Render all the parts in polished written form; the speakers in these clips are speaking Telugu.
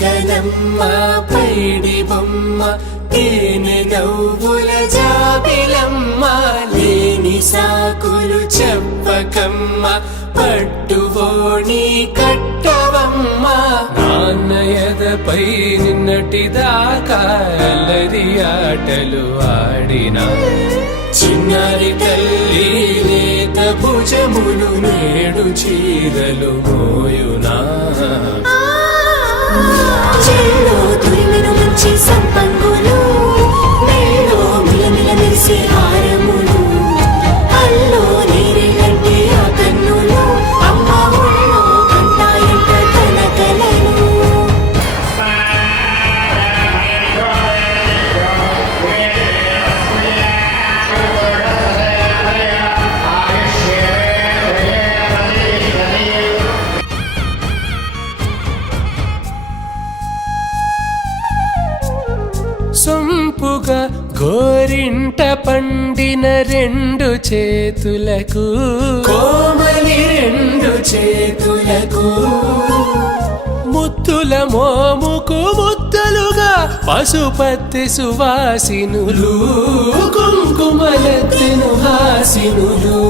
చిలకలమ్మ పైడి బొమ్మ తేనె నవ్వుల జాబిలమ్మ లేని సాకులు చెప్పకమ్మ పట్టువోణి కట్టవమ్మ నాన్నయదపై నిన్నటిదాకా అల్లరి ఆటలు ఆడినా చిన్నారి తల్లి లేత భుజములు నేడు చీరలు మోయునా చెల్లో తురిమిను మంచి సంపంగులు మెల్లో మిలమిల మెరిసే హారములు అల్లో నీరెలంటే ఆ కన్నులు అమ్మ ఒళ్ళో కంటాయంట తన కలలు సొంపుగా గోరింట పండిన రెండు చేతులకు కోమలి రెండు చేతులకు ముత్తుల మోముకు ముద్దలుగా పశుపతి సువాసినులు కుంకుమలెత్తిను హాసినులు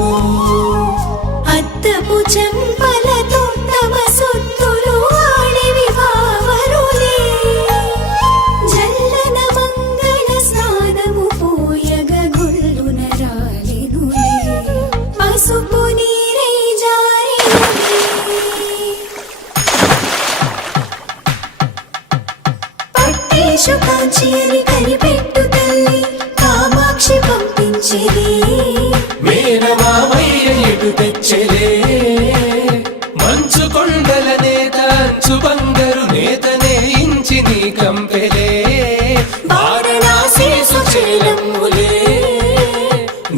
అద్దపు చెంపలతో తమ సొత్తులు ఆడివి బావరులే జల్లన మంగళ స్నానము పోయగ గుళ్ళున రాలినులే పసుపు నీరై జారినులే పట్టేశు కాంచి అని కనిపెట్టు తల్లి కామాక్షి పంపించిది మేనమామయ్య ఇటు తెచ్చలే మంచు కొండల నేత అంచు బంగారు నేతనే ఇంచి నీ కంపెలే వారణాసి సుచేలమ్ములే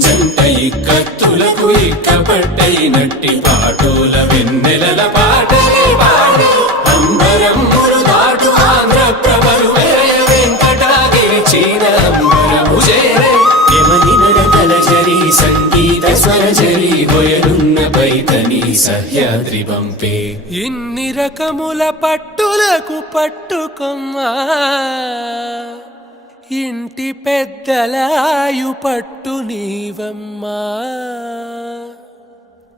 జంట ఇక్కత్తులకు ఇక్కపట్టైనట్టి పాటోల వెన్నెలల పాటలే పాడే అంబరమ్ములు దాటు ఆంధ్ర ప్రభలు వేయ వెంకటాగిరి చీన అంబరము చేరే యమనినరకలజరి సంగీత స్వరజరి హొయలున్న పైతని సహ్యాద్రి పంపే ఇన్ని రకముల పట్టులకు పట్టుకొమ్మా ఇంటి పెద్దలాయు పట్టు నీవమ్మా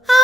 ఆ